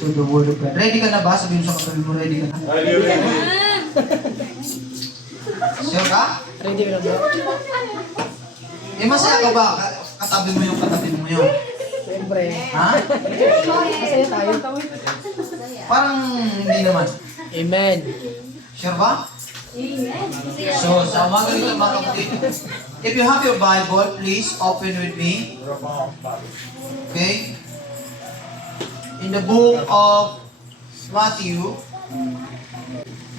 to the Word of God. Ready ka na ba? Sabihin mo sa katabi mo, ready ka na? Sure ka? Ready ka na ba? Eh, masaya ka ba? Katabi mo yung katabi mo yun. Siyempre. Ha? Masaya tayo. Parang hindi naman. Amen. Sure ba? So, sa umaga nito mga kapatid, if you have your Bible, please open with me. Okay? In the book of Matthew,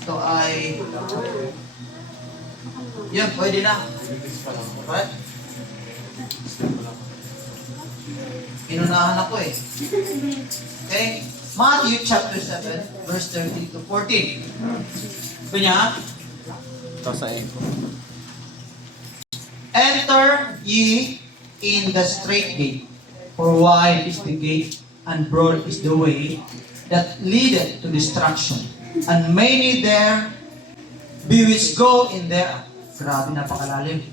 ito ay, yun, pwede na. Right? Inunahan ako eh. Okay? Matthew chapter 7, verse 13 to 14. Sabi niya, enter ye in the straight gate, for wide is the gate, and broad is the way that leadeth to destruction, and many there be which go in there. Grabe, napakalalim.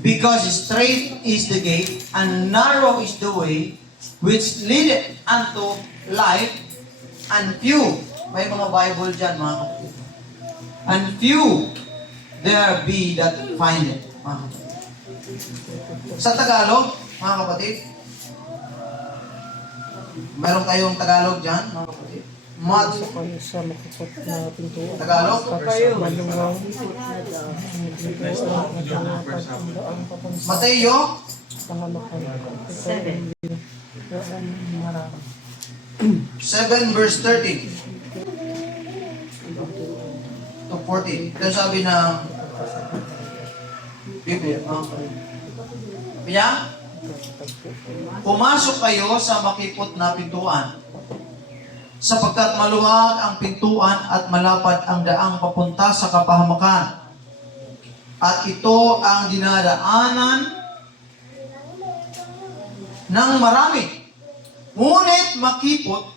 Because straight is the gate, and narrow is the way which leadeth unto life, and few, may mga Bible dyan mga kapatid, and few there be that find it. Mga kapatid. Sa Tagalog, mga kapatid, meron kayong Tagalog dyan, mga kapatid? Sa kayo sa makapot na pintuan. Tagalog? Maluwang. Mateo? Pangalakan. 7 verse 13 to 14. Ito sabi ng Biblia. Kaya, pumasok kayo sa makipot na pintuan, sapagkat maluwag ang pintuan at malapad ang daang papunta sa kapahamakan. At ito ang dinadaanan ng marami. Ngunit makipot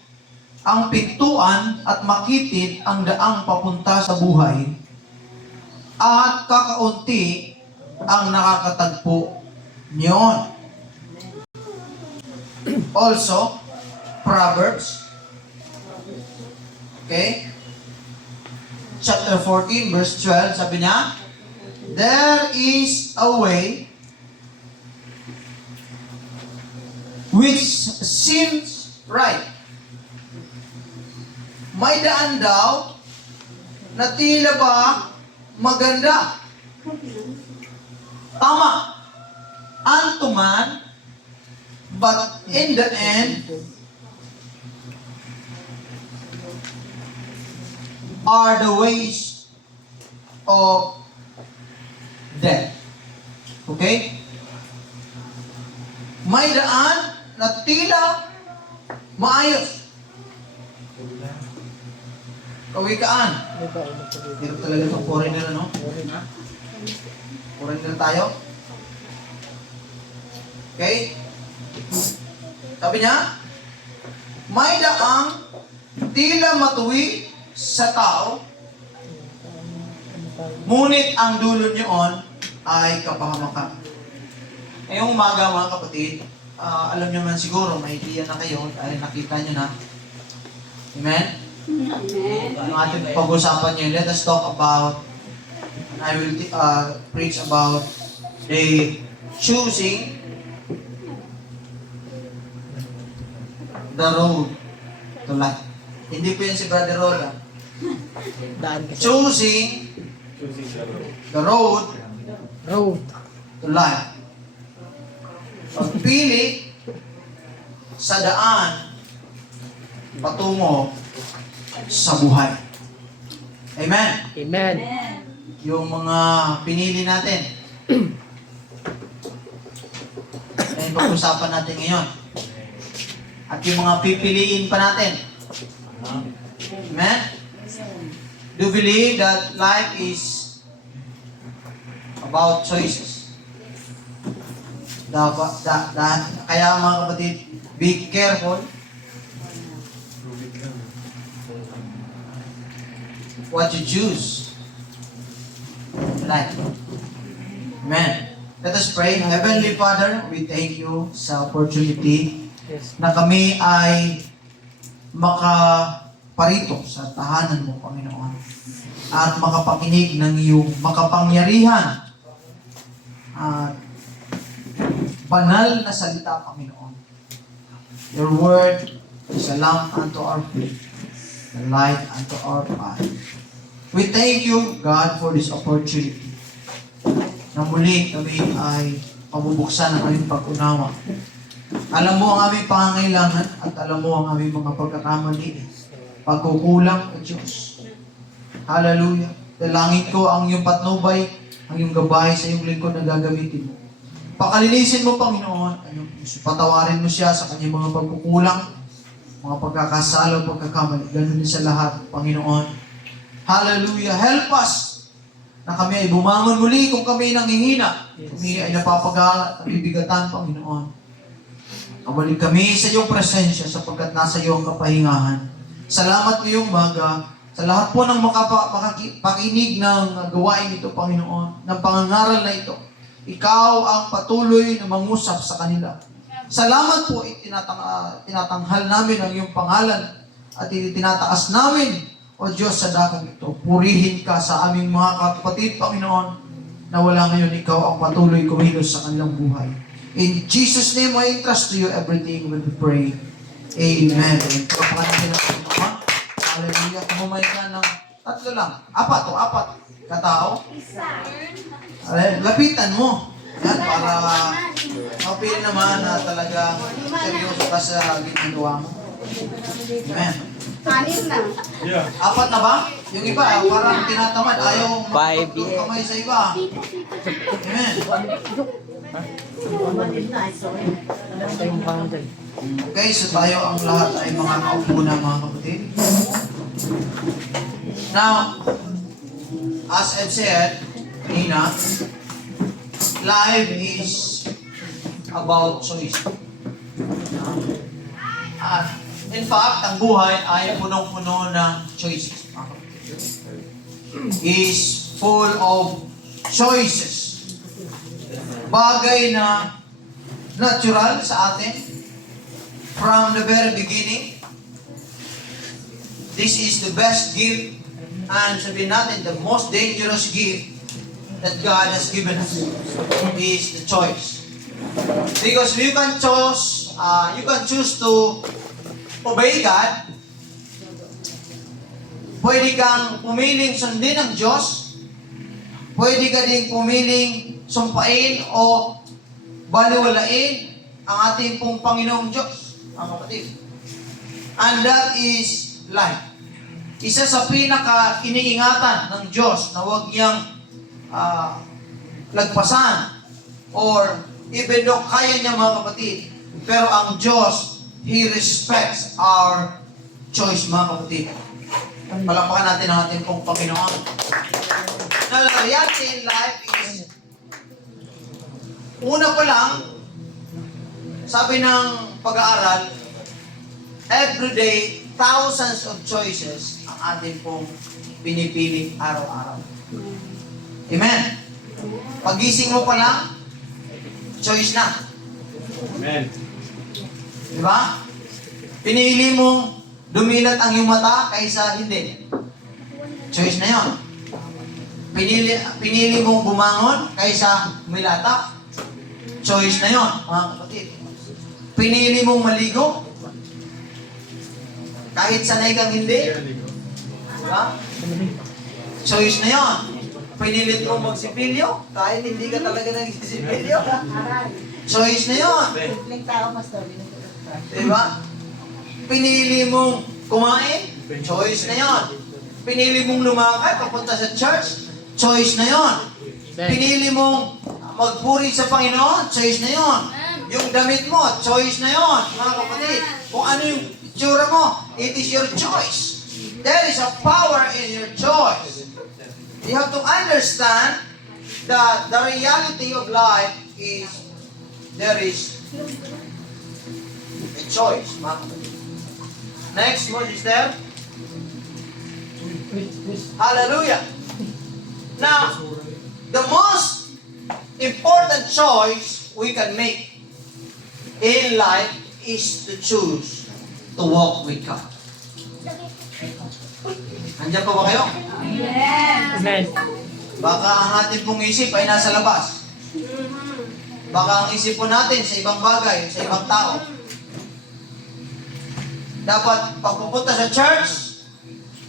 ang pintuan at makitid ang daang papunta sa buhay, at kakaunti ang nakakatagpo niyon. Also, Proverbs, okay, chapter 14, verse 12, sabi niya, there is a way which seems right. May daan daw na tila ba maganda. Tama. Unto man, but in the end, are the ways of death. Okay? May daan na tila maayos. Kawikaan. Dito talaga itong foreigner, ano? Foreigner tayo. Okay? Sabi niya, may daang tila matuwi sa tao, ngunit ang dulo niyon ay kapahamakan. Ngayong umaga mga kapatid, alam niyo man siguro, may idea na kayo, dahil nakita niyo na. Amen? Amen. Ang ating pag-usapan niyo, let us talk about, and I will preach about the choosing the road to life. Hindi po yan si Brother Roda. Choosing the road to life. Pagpili sa daan patungo sa buhay. Amen? Amen. Yung mga pinili natin. Yan yung pag-usapan natin ngayon. At yung mga pipiliin pa natin. Amen? Do you believe that life is about choices? Kaya mga kapatid, be careful what you choose in life. Amen. Let us pray. Heavenly Father, we thank you sa opportunity na kami ay makaparito sa tahanan mo, Panginoon. At makapakinig ng iyong makapangyarihan at banal na salita, Panginoon. Your word is a lamp unto our feet, a light unto our path. We thank you, God, for this opportunity na muli kami ay pabubuksan ang aming pag-unawa. Alam mo ang aming pangangailangan at alam mo ang aming mga pagkakamali, pagkukulang at Diyos. Hallelujah. Dalangin ko ang iyong patnubay, ang iyong gabay sa iyong lingkod na gagamitin mo. Pakalinisin mo, Panginoon, patawarin mo siya sa kanyang mga pagkukulang, mga pagkakasala, pagkakamali. Ganun din sa lahat, Panginoon. Hallelujah. Help us na kami ay bumangon muli kung kami ay nanghihina. Kami ay napapagala, nabibigatan, Panginoon. Kabalik kami sa iyong presensya sapagkat nasa iyo ang kapahingahan. Salamat ngayong umaga sa lahat po ng makapakinig ng gawain ito, Panginoon, ng pangangaral na ito. Ikaw ang patuloy na mangusap sa kanila. Salamat po, tinatanghal namin ang iyong pangalan at tinataas namin, O Diyos, sa dakong ito. Purihin ka sa aming mga kapatid, Panginoon, na wala ngayon ikaw ang patuloy kumilos sa kanilang buhay. In Jesus' name, I entrust to you everything when we pray. Amen. Pagpapakan natin ang Panginoon. Hallelujah. Kumumay ka ng tatlo lang. Apat katao. Lapitan mo. Yan, para mapili naman na talaga seryoso ka sa ginagawa mo. Amen. Apat na ba? Yung iba, parang tinatamad. Ayaw magpagpag kamay sa iba. Amen. Okay, so tayo ang lahat ay mga kaupo na mga kapatid. Now, as I've said, kanina, life is about choice. In fact, ang buhay ay punong-puno ng choices. Is full of choices. Bagay na natural sa atin from the very beginning. This is the best gift and sabihin natin, the most dangerous gift that God has given us is the choice. Because you can choose to obey God. Pwede kang pumiling sundin ang Diyos. Pwede ka din pumiling sumpain o baliwalain ang ating pong Panginoong Diyos, mga kapatid. And that is life. Isa sa pinaka-iniingatan ng Diyos na huwag niyang lagpasan or even though kaya niya, mga kapatid, pero ang Diyos, He respects our choice, mga kapatid. Palakpakan natin ang ating pong Panginoon. Now, the reality in life is, una pa lang, sabi ng pag-aaral, everyday, thousands of choices ang ating pong pinipili araw-araw. Amen? Pagising mo pa lang, choice na. Amen. Diba? Pinili mong dumilat ang iyong mata kaysa hindi. Choice na yon. Pinili mong bumangon kaysa umilata. Choice na yon, mga kapatid. Pinili mong maligo kahit sanay kang hindi. Diba? Choice na yon. Pinilit mong magsipilyo kahit hindi ka talaga nagsisipilyo. Choice na yon. Diba? Pinili mong kumain, choice na yon. Pinili mong lumakad, papunta sa church, choice na yon. Pinili mong magpuri sa Panginoon, choice na yon. Yung damit mo, choice na yon, mga kapatid. Kung ano yung itsura mo, it is your choice. There is a power in your choice. You have to understand that the reality of life is there is a choice, mga kapatid. Next, mo, sister. Hallelujah. Now, the most important choice we can make in life is to choose to walk with God. Nandiyan po ba kayo? Amen. Baka ang ating pong isip ay nasa labas. Baka ang isip po natin sa ibang bagay, sa ibang tao. Dapat pagpupunta sa church,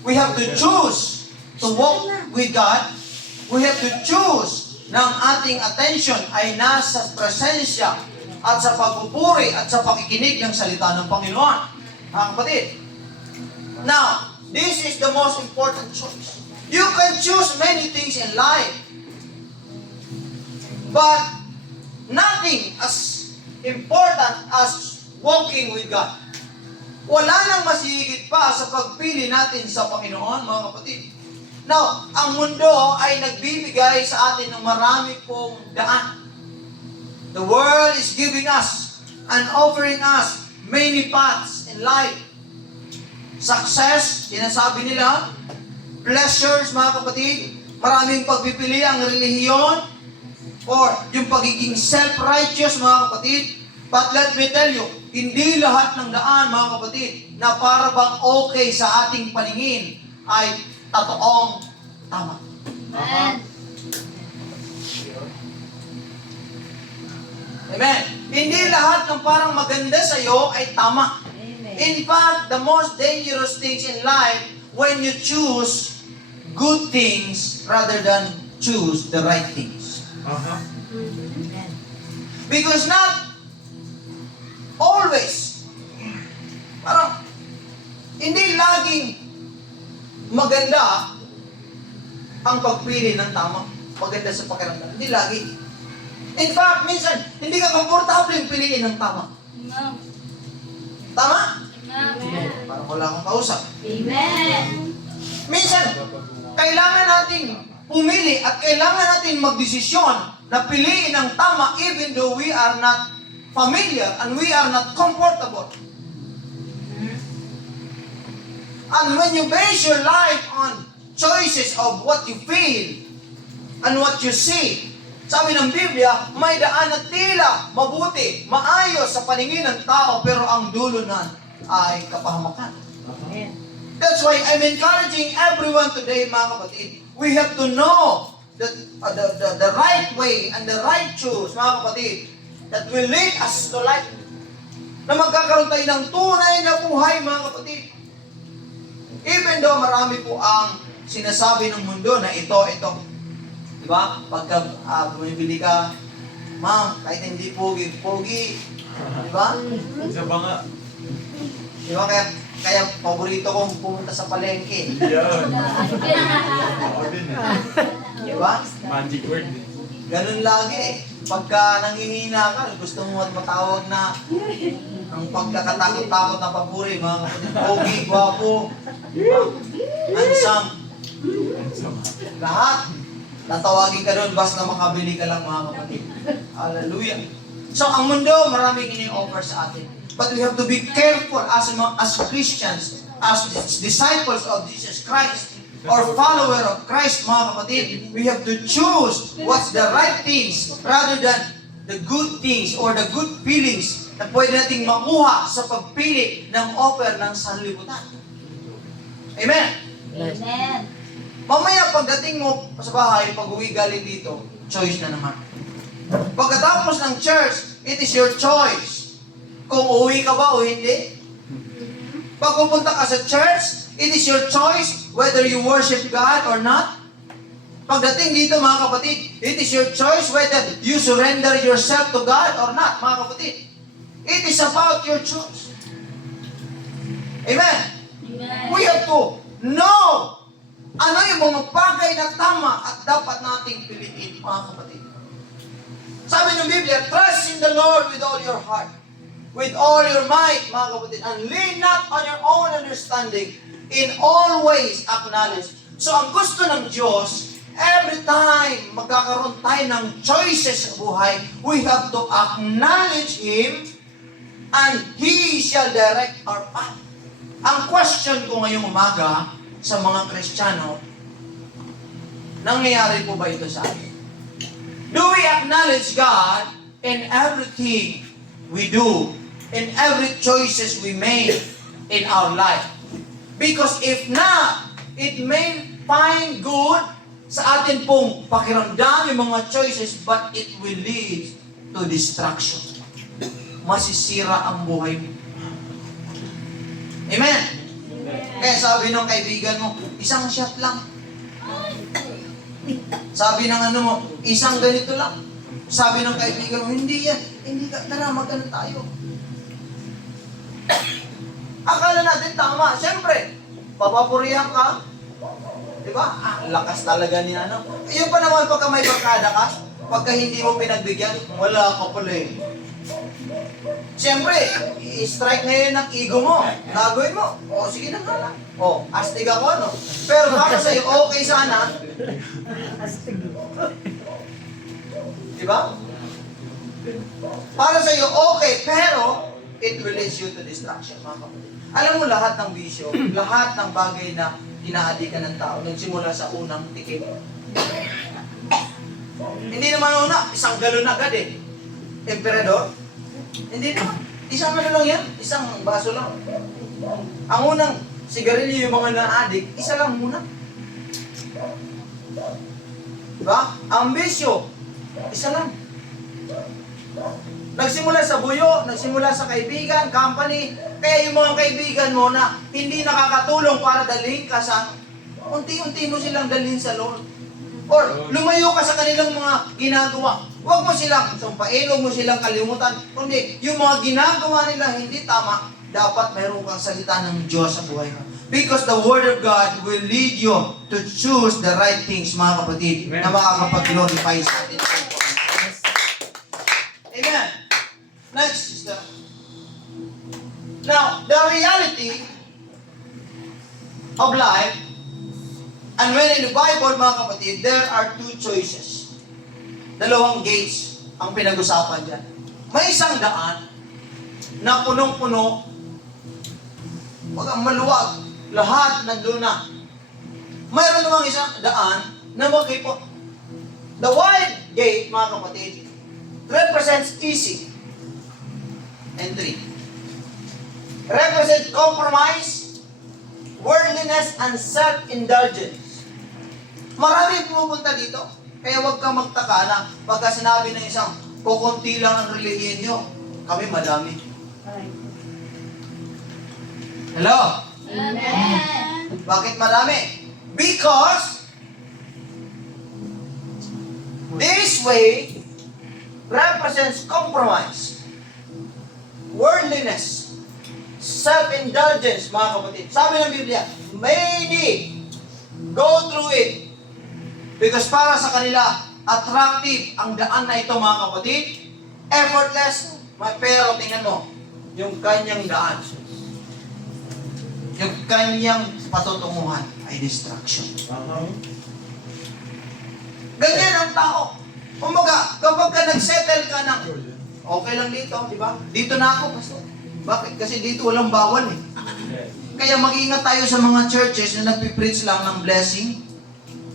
we have to choose to walk with God. We have to choose na ang ating attention ay nasa presensya at sa pagpupuri at sa pakikinig ng salita ng Panginoon. Mga kapatid. Now, this is the most important choice. You can choose many things in life, but nothing as important as walking with God. Wala nang masihigit pa sa pagpili natin sa Panginoon, mga kapatid. Now, ang mundo ay nagbibigay sa atin ng marami pong daan. The world is giving us and offering us many paths in life. Success, sinasabi nila. Pleasures, mga kapatid. Maraming pagpipili ang relihiyon or yung pagiging self-righteous, mga kapatid. But let me tell you, hindi lahat ng daan, mga kapatid, na para bang okay sa ating paningin ay totoong tama. Amen. Amen. Hindi lahat ng parang maganda sa iyo ay tama. In fact, the most dangerous things in life when you choose good things rather than choose the right things. Because not always, parang hindi laging maganda ang pagpili ng tama. Maganda sa pakiramdam. Hindi lagi. In fact, minsan, hindi ka komportable yung piliin ng tama. Tama? Amen. Parang wala akong kausap. Amen. Minsan, kailangan natin pumili at kailangan natin magdesisyon na piliin ang tama even though we are not familiar and we are not comfortable. And when you base your life on choices of what you feel and what you see, sabi ng Biblia, may daan na tila mabuti, maayos sa paningin ng tao, pero ang dulo na ay kapahamakan. That's why I'm encouraging everyone today, mga kapatid. We have to know the right way and the right choice, mga kapatid, that will lead us to life. Na magkakaroon tayo ng tunay na buhay, mga kapatid. Even though marami po ang sinasabi ng mundo na ito. Diba? Pagka bumibili ka, ma'am, kahit hindi pogi. Diba? Sa banga. Diba? Kaya paborito kong pumunta sa palengke. Yan. Ako din eh. Diba? Magic word. Ganun lagi eh. Pagka nangihina ka, gusto mo matawag na ang pagkakatakot-takot na papuri, mga kapatid. Pogi, gwapo, diba? Handsome. Lahat. Tatawagin ka doon, basta makabili ka lang, mga kapatid. Hallelujah. So, ang mundo, maraming ini-offer sa atin. But we have to be careful as Christians, as disciples of Jesus Christ, or follower of Christ, mga kapatid. We have to choose what's the right things rather than the good things or the good feelings na pwede nating makuha sa pagpili ng offer ng sanlibutan. Amen? Amen. Mamaya pagdating mo sa bahay, pag-uwi galing dito, choice na naman. Pagkatapos ng church, it is your choice. Kung uwi ka ba o hindi. Pag pupunta ka sa church, it is your choice whether you worship God or not. Pagdating dito, mga kapatid, it is your choice whether you surrender yourself to God or not, mga kapatid. It is about your choice. Amen? Amen. We have to know ano yung mga bagay na tama at dapat nating piliin, mga kapatid. Sabi ng Biblia, trust in the Lord with all your heart, with all your might, mga kapatid, and lean not on your own understanding, in all ways acknowledge. So ang gusto ng Diyos, every time magkakaroon tayo ng choices sa buhay, we have to acknowledge Him, and He shall direct our path. Ang question ko ngayong umaga, sa mga Kristiyano, nangyayari po ba ito sa atin? Do we acknowledge God in everything we do, in every choices we make in our life? Because if not, it may find good sa atin pong pakiramdam yung mga choices, but it will lead to destruction. Masisira ang buhay mo. Amen? Kaya sabi ng kaibigan mo, isang shot lang. Sabi ng ano mo, isang ganito lang. Sabi ng kaibigan mo, hindi yan. Hindi ka, tara, magkano tayo. Akala natin tama. Siyempre, papapurihan ka. Diba? Lakas talaga ni ano. Yung pa naman pagka may barkada ka, pagka hindi mo pinagbigyan, wala ka pala eh. Siyempre, i-strike ngayon ng ego mo. Gagawin mo. O, sige na nga lang. O, astig ako, no? Pero para sa'yo, okay sana. Diba? Para sa'yo, okay, pero it will lead you to destruction, mga kapatid. Alam mo, lahat ng bisyo, lahat ng bagay na kinaadikan ng tao, nagsimula sa unang tikim. Hindi naman una, isang galon agad eh. Emperador? Hindi naman. Isang ano lang yan, isang baso lang. Ang unang sigarilyo yung mga na-addict, isa lang muna. Diba? Ang bisyo, isa lang. Nagsimula sa buyo, nagsimula sa kaibigan, company, kaya yung mga kaibigan mo na hindi nakakatulong para dalhin ka sa, unti-unti mo silang dalhin sa Lord. Or lumayo ka sa kanilang mga ginagawa. Huwag mo silang sumpain, huwag mo silang kalimutan. Kundi yung mga ginagawa nila hindi tama, dapat mayroon kang salita ng Diyos sa buhay mo. Because the Word of God will lead you to choose the right things, mga kapatid, na makakapag-glorify sa atin. Amen. Next, sister. Now, the reality of life, and when in the Bible, mga kapatid, there are two choices. Dalawang gates ang pinag-usapan dyan. May isang daan na punong-puno, wag ang maluwag, lahat nandun na. Mayroon namang isang daan na makipot. The wide gate, mga kapatid, represents easy entry. Represents compromise, worldliness, and self-indulgence. Marami pumupunta dito. Kaya huwag kang magtaka na pagka sinabi ng isang kukunti lang ang relihiyon nyo, kami madami. Hello? Amen. Bakit madami? Because this way represents compromise, worldliness, self-indulgence, mga kapatid. Sabi ng Biblia, many go through it because para sa kanila, attractive ang daan na ito, mga kapatid. Effortless, pero tingnan mo, yung kanyang daan, yung kanyang patutunguhan ay distraction. Ganyan ang tao. Kumbaga, kapag ka nag-settle ka ng, okay lang dito, di ba? Dito na ako, pastor. Bakit? Kasi dito walang bawal eh. Kaya mag-ingat tayo sa mga churches na nagpipreach lang ng blessing,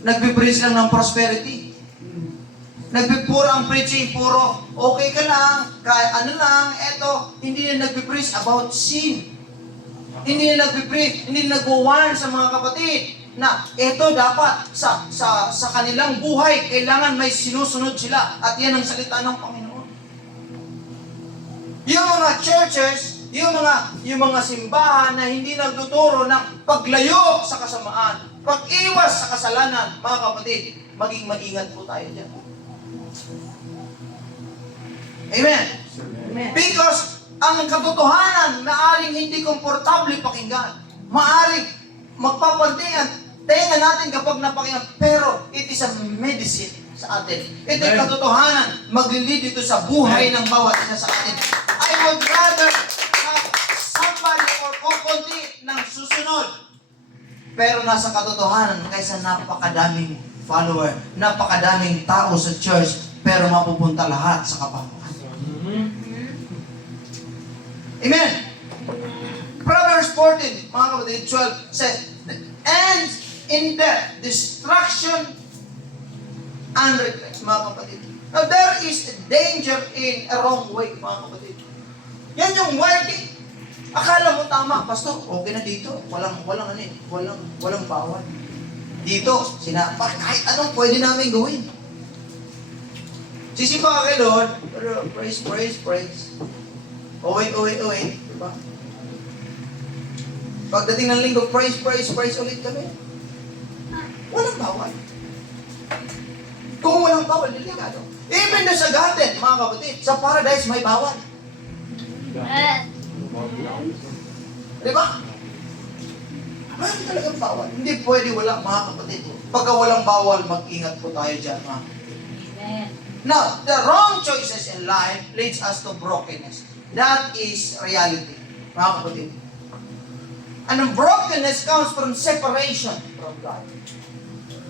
nagpipreach lang ng prosperity. Nagpipuro ang preaching, puro okay ka lang, ano lang, eto, hindi na nagpipreach about sin. Hindi na nagpipreach, hindi na nag-warn sa mga kapatid na eto dapat sa kanilang buhay, kailangan may sinusunod sila at yan ang salita ng Panginoon. Yung mga churches, yung mga simbahan na hindi nagtuturo ng paglayo sa kasamaan, pag-iwas sa kasalanan, mga kapatid, maging maingat po tayo dyan. Amen? Amen. Because ang katotohanan maaring hindi komportable pakinggan. Maaring magpapantingan tenga natin kapag napakinggan. Pero it is a medicine sa atin. Ito yung katotohanan. Maglilid ito sa buhay ng bawat isa sa atin. I would rather have somebody or kukunti ng susunod. Pero nasa katotohanan kaysa napakadaming follower, napakadaming tao sa church, pero mapupunta lahat sa kapahamakan. Amen. Proverbs 14, mga kapatid, 12 says, and in death, destruction, and regret, mga kapatid. Now, there is a danger in a wrong way, mga kapatid. Yan yung wording. Akala mo tama, pastor, okay na dito. Walang bawal. Dito, kahit anong pwede namin gawin. Sisimba ka kay Lord, pero praise. Uwi. Diba? Pagdating ng linggo, praise ulit kami. Walang bawal. Kung walang bawal, delikado. Even sa garden, mga kapatid, sa paradise may bawal. Diba? Mayroon talagang bawal. Hindi pwede wala, mga kapatid. Pagka walang bawal, mag-ingat po tayo dyan, mga kapatid. Now, the wrong choices in life leads us to brokenness. That is reality, mga kapatid. And brokenness comes from separation from God.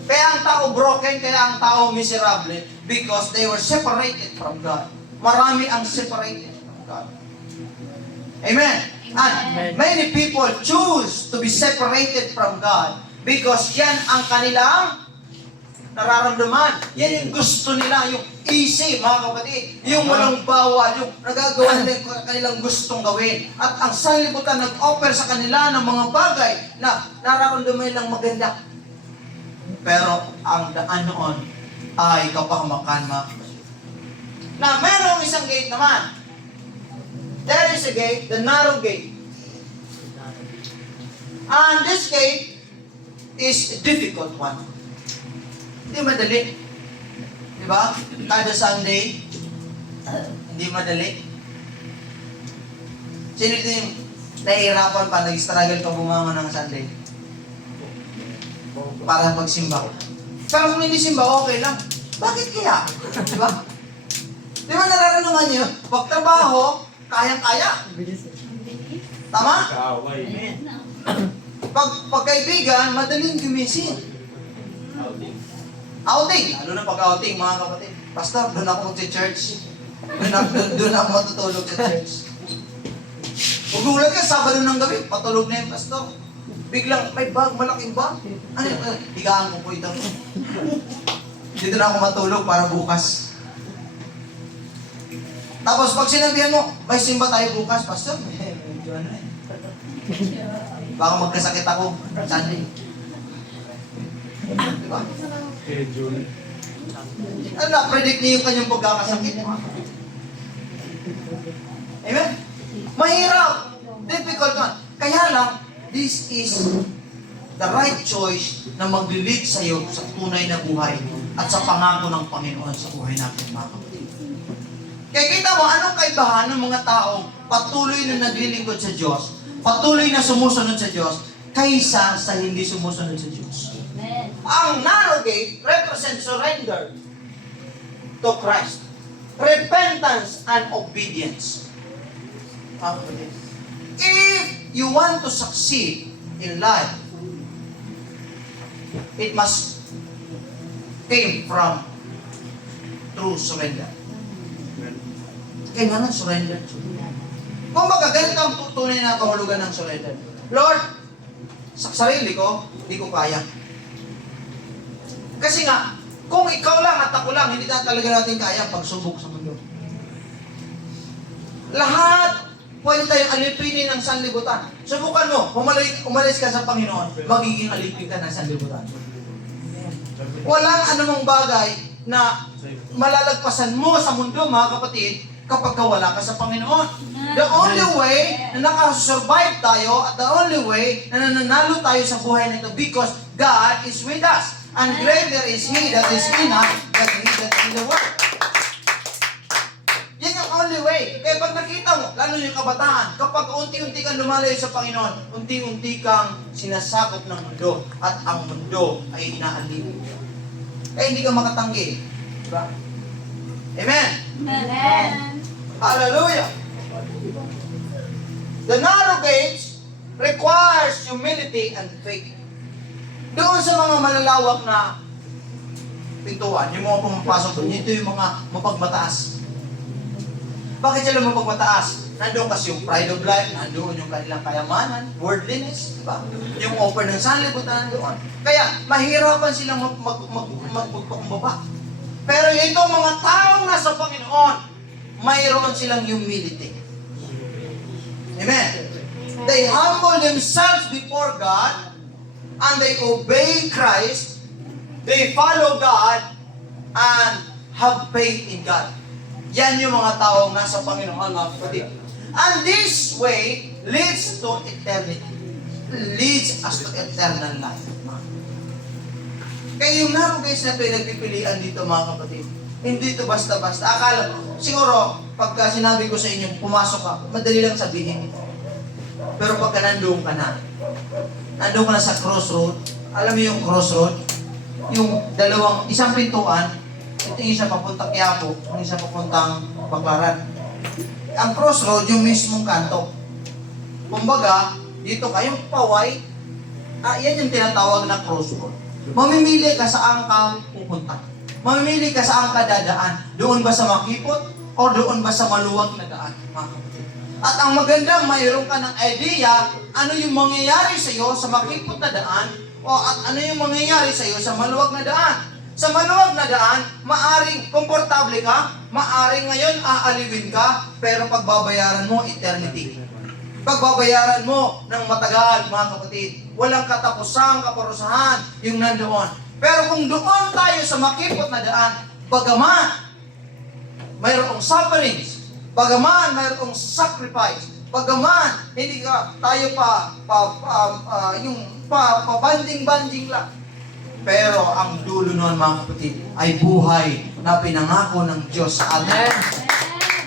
Kaya ang tao broken, kaya ang tao miserable, because they were separated from God. Marami ang separated from God. Amen. And many people choose to be separated from God because yan ang kanilang nararamdaman. Yan yung gusto nila, yung easy, mga kapatid. Yung walang bawal, yung nagagawa nila yung kanilang gustong gawin. At ang sanlibutan nag-offer sa kanila ng mga bagay na nararamdaman nilang maganda. Pero ang daan noon ay kapahamakan, mga kapatid. Na merong isang gate naman. There is a gate, the narrow gate. And this gate is a difficult one. Hindi madali. Diba? Kada Sunday, hindi madali. Sino dito yung nahihirapan pa, nag-struggle pa bumanga ng Sunday? Para magsimba. Pero kung hindi simba, okay lang. Bakit kaya? Diba? Diba nararamdaman niyo? Pag trabaho, kayang-kaya. Tama? Kaaway. Pag kaibigan, madaling gumising. Outing. Lalo na pag-outing, mga kapatid. Pastor, doon ako mag-church. Doon ako matutulog sa church. Magulat ka, Sabado ng gabi, patulog na yung pastor. Biglang, may bag, malaking bag. Ano yun? Higaan ko po ito. Dito na ako matulog para bukas. Tapos pag sinabihan mo, may simba tayo bukas, pastor. Medyo ano eh. Baka magkasakit ako Sunday. Diba? Schedule. Ano na, predict niyo yung kanyang pagkakasakit. Amen? Mahirap. Difficult man. Kaya lang, this is the right choice na mag-lead sa'yo sa tunay na buhay at sa pangako ng Panginoon sa buhay natin, mga kapatid. Kaya kita mo, anong kaibahan ng mga taong patuloy na naglilingkod sa Diyos, patuloy na sumusunod sa Diyos, kaysa sa hindi sumusunod sa Diyos? Ang narrow gate represents surrender to Christ. Repentance and obedience. If you want to succeed in life, it must came from true surrender. Kailangan surrender. Kung baga, ganito ang tunay na kahulugan ng surrender. Lord, sa sarili ko, hindi ko kaya. Kasi nga, kung ikaw lang at ako lang, hindi na talaga natin kaya pagsubok sa mundo. Lahat, pwede tayong alipinin ng sanlibutan. Subukan mo, umalis ka sa Panginoon, magiging alipin ka ng sanlibutan. Walang anumang bagay na malalagpasan mo sa mundo, mga kapatid, kapag wala ka sa Panginoon. The only way na nakasurvive tayo at the only way na nananalo tayo sa buhay nito because God is with us. And greater is He that is in us than He that is in the world. Yan yung only way. Kaya pag nakita mo, lalo yung kabataan, kapag unti-unti kang lumalayo sa Panginoon, unti-unti kang sinasakop ng mundo at ang mundo ay inaalipin. Kaya hindi ka makatanggi. Diba? Amen? Amen. Hallelujah! The narrow gates requires humility and faith. Doon sa mga malalawak na pintuan, yung mga pumapasok doon, ito yung mga mapagmataas. Bakit sila mapagmataas? Nandoon kasi yung pride of life, nandoon yung kanilang kayamanan, worldliness, diba? Yung offer ng sanlibutan doon. Kaya, mahirapan silang magpakumbaba. Pero itong mga taong nasa Panginoon, mayroon silang humility. Amen? They humble themselves before God and they obey Christ. They follow God and have faith in God. Yan yung mga taong nasa Panginoon, mga kapatid. And this way leads to eternity. Leads us to eternal life. Kaya yung naroon guys na ito yung nagpipilian dito, mga kapatid. Hindi ito basta-basta. Akala ko, siguro, pagka sinabi ko sa inyo, pumasok ka, madali lang sabihin ito. Pero pagka nandun ka na sa crossroad, alam mo yung crossroad? Yung isang pintuan, ito yung isa papuntang Quiapo, yung isa papuntang Baclaran. Ang crossroad, yung mismong kanto. Kumbaga, dito kayong paway, yan yung tinatawag na crossroad. Mamimili ka saan ka pupunta. Mamimili ka saan ka dadaan. Doon ba sa makipot o doon ba sa maluwag na daan? At ang maganda, mayroon ka ng idea ano yung mangyayari sa iyo sa makipot na daan at ano yung mangyayari sa iyo sa maluwag na daan. Sa maluwag na daan, maaring komportable ka, maaring ngayon aaliwin ka, pero pagbabayaran mo eternity. Pagbabayaran mo ng matagal, mga kapatid. Walang katapusang kaparusahan yung nandoon. Pero kung doon tayo sa makipot na daan, bagaman mayroong sufferings, bagaman mayroong sacrifice, bagaman hindi ka tayo pabanding-banding lang. Pero ang dulo nun, mga kapatid, ay buhay na pinangako ng Diyos sa atin.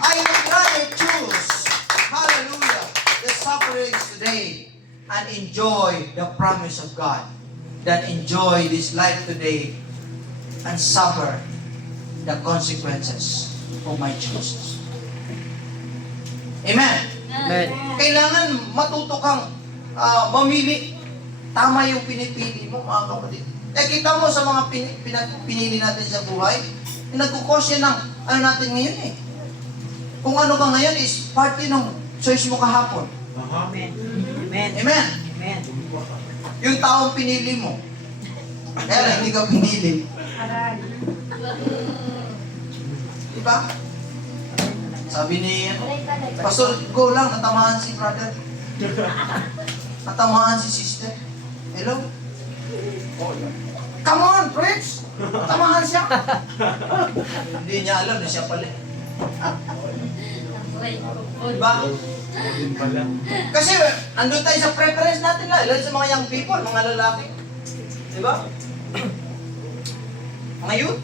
I would rather choose, hallelujah, the sufferings today and enjoy the promise of God than enjoy this life today and suffer the consequences of my choices. Amen? Amen. Kailangan matuto kang mamili. Tama yung pinipili mo, mga kapatid. Kita mo sa mga pinili natin sa buhay, nagkukos yan ng ano natin ngayon eh. Kung ano ba ngayon is parte ng choice mo kahapon. Amen. Amen. Amen? Amen. Yung taong pinili mo, kaya hindi ka pinili. Diba? Sabi ni Pastor, go lang, natamaan si brother. Natamaan si sister. Hello? Come on, preach! Natamaan siya. Hindi niya alam na siya pala. Diba? Kasi andun tayo sa preference natin lang. Lalo sa mga young people, mga lalaki. Diba? Mga youth.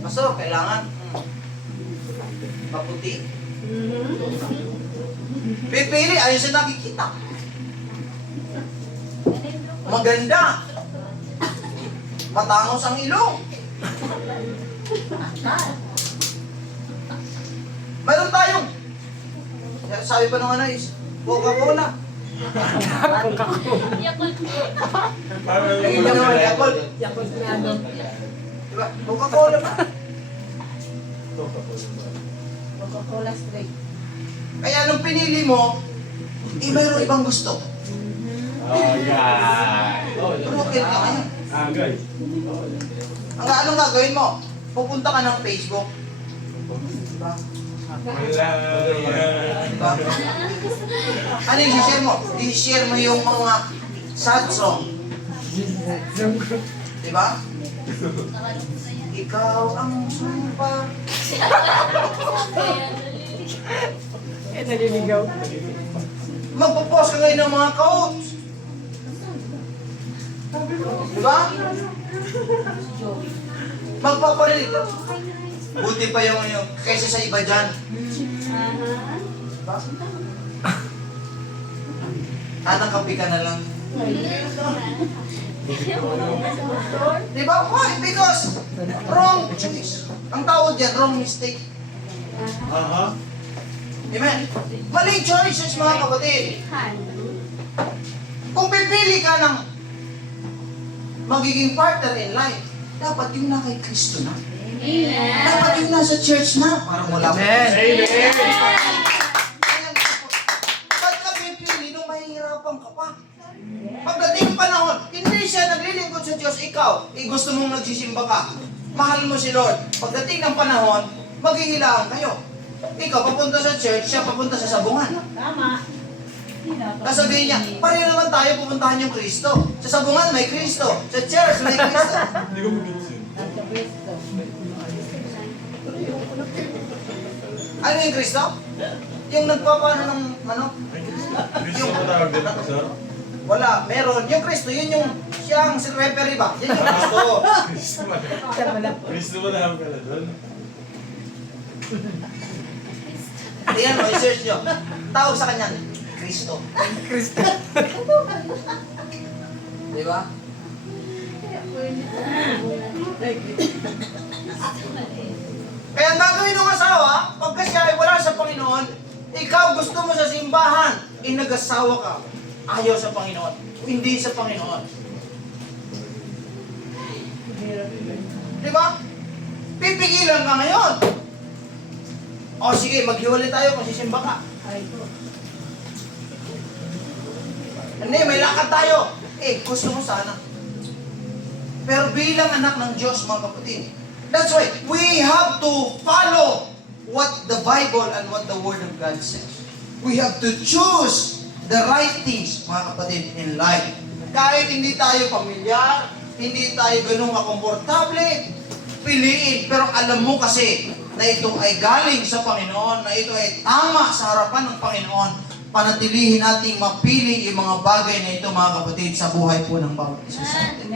Pastor, kailangan maputi. Pipili, ayun siya nakikita. Maganda. Matangos ang ilong. Mayroon tayong, sabi pa nung ano is, Coca-Cola. Yung iba naman, Yakult. Yakult na ano. Diba? Coca-Cola pa. Coca-Cola straight. Kaya nung pinili mo, mayroon ibang gusto. Pero okay ka ngayon. guys. Anong gagawin mo? Pupunta ka ng Facebook. Diba? Diba? Ano yung i-share mo? I-share mo yung mga sad song. Diba? Ikaw ang sumpa. Naliligaw. Magpo-post ka ngayon ng mga quotes. Diba? Magpaparinig. Buti pa yung kaysa sa iba dyan. Diba? Tatangkapi ka na lang. Diba? Why? Because wrong choice. Ang tawag dyan, wrong mistake. Amen? Maling choices, mga kapatid. Kung pipili ka ng magiging partner in life, dapat yung na kay Kristo na. Dapat yung nasa church na. Parang wala mo. Amen. Ba't ka pipili nung mahihirapan ka pa? Pagdating ng panahon, hindi siya naglilingkod sa Diyos, ikaw, gusto mong nagsisimba ka. Mahal mo si Lord. Pagdating ng panahon, maghihilaan kayo. Ikaw papunta sa church, siya papunta sa sabungan. Tama. Sasabihin niya, pareho naman tayo pupuntahan yung Kristo. Sa sabungan may Kristo. Sa church may Kristo. Hindi ko mag-gets yun. Nasa Kristo. Ano yung Kristo? Yung nagpapano ng ano? Kristo mo tawag din ako, sir? Wala, meron. Yung Kristo, yun yung siyang si referee ba? Yan yung Kristo. Kristo mo na. Siya wala. Kristo mo na pala doon. Ayan mo, i-search nyo. Tawag sa kanya, Kristo. Kristo. Di ba? Kaya ang gagawin ng asawa, pagka siya ay wala sa Panginoon, ikaw gusto mo sa simbahan, nag-asawa ka, ayaw sa Panginoon, hindi sa Panginoon. Di ba? Pipigilan ka ngayon. O sige, maghiwalay tayo kung sisimba ka. Hindi, may lakad tayo. Gusto mo sana. Pero bilang anak ng Diyos, mga kapatid, that's why we have to follow what the Bible and what the Word of God says. We have to choose the right things, mga kapatid, in life. Kahit hindi tayo pamilyar, hindi tayo ganun kakomportable, piliin. Pero alam mo kasi na ito ay galing sa Panginoon, na ito ay tama sa harapan ng Panginoon, panatilihin nating mapili yung mga bagay na ito, mga kapatid, sa buhay po ng bawat isa sa atin.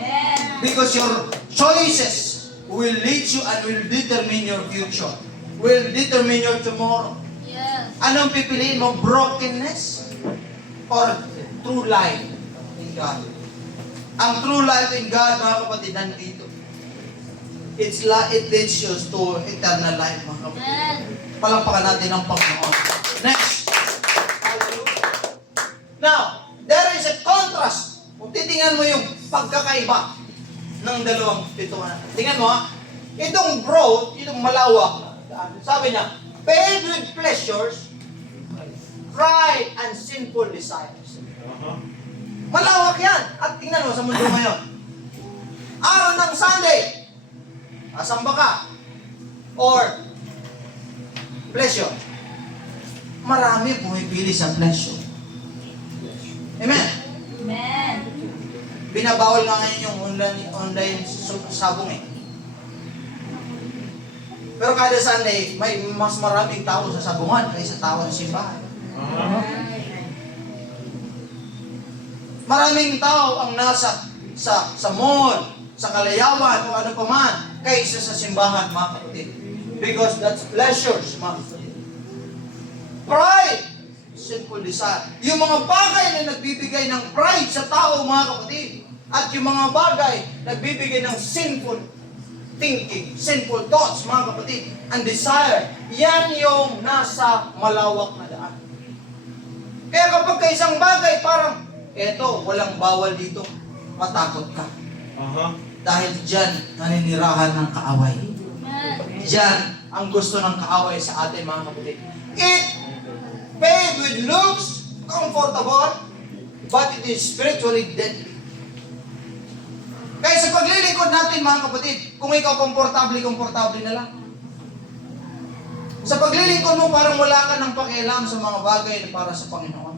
Because your choices will lead you and will determine your future. Will determine your tomorrow. Yes. Anong pipiliin mo? Brokenness or true life in God? Ang true life in God, mga kapatid, nandito. It leads you to eternal life, mga kapatid. Amen. Palampakan natin ang Panginoon. Next. Now, there is a contrast. Kung titingnan mo yung pagkakaiba ng dalawang pituan. Tingnan mo ha. Itong broad, itong malawak, sabi niya, paved with pleasures, pride, and sinful desires. Malawak yan. At tingnan mo sa mundo ngayon. Araw ng Sunday, asamba ka? Or pleasure. Marami pumipili sa pleasure. Amen. Amen. Binabawal nga ngayon yung online sabong eh. Pero kada Sunday, may mas maraming tao sa sabungan kaysa tao sa simbahan. Maraming tao ang nasa sa mall, sa Kalayawan, o ano pa man, kaysa sa simbahan, mga kapatid. Because that's pleasures, mga kapatid. Pride, sinful desire. Yung mga bagay na nagbibigay ng pride sa tao, mga kapatid, at yung mga bagay nagbibigay ng sinful thinking, sinful thoughts, mga kapatid, and desire, yan yung nasa malawak na daan. Kaya kapag isang bagay, parang, eto, walang bawal dito, matakot ka. Dahil dyan, naninirahan ng kaaway. Amen. Diyan ang gusto ng kaaway sa atin, mga kapatid. It paved with looks, comfortable, but it is spiritually deadly. Kaya sa paglilingkod natin, mga kapatid, kung ikaw komportable na lang. Sa paglilingkod mo, parang wala ka ng pakialam sa mga bagay na para sa Panginoon.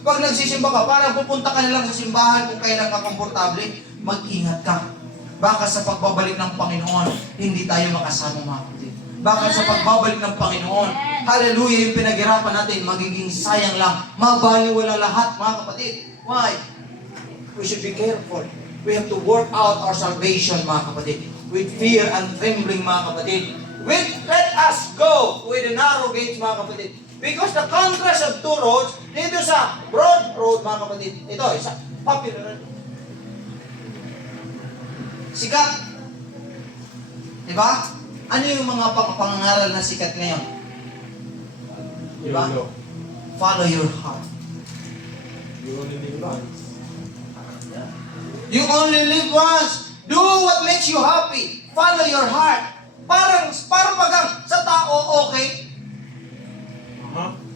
Pag nagsisimba ka, parang pupunta ka na lang sa simbahan kung kailan ka komportable, mag-ingat ka. Baka sa pagbabalik ng Panginoon, hindi tayo makasama, mga kapatid. Baka sa pagbabalik ng Panginoon, hallelujah, yung pinaghirapan natin, magiging sayang lang. Mabaliwala lahat, mga kapatid. Why? We should be careful. We have to work out our salvation, mga kapatid. With fear and trembling, mga kapatid. Let us go with the narrow gates, mga kapatid. Because the contrast of two roads, dito sa broad road, mga kapatid, ito, isa, popular. Sikat. Diba? Ano yung mga pangangaral na sikat ngayon? Diba? Follow your heart. You only live once. Do what makes you happy. Follow your heart. Parang bagang sa tao, okay.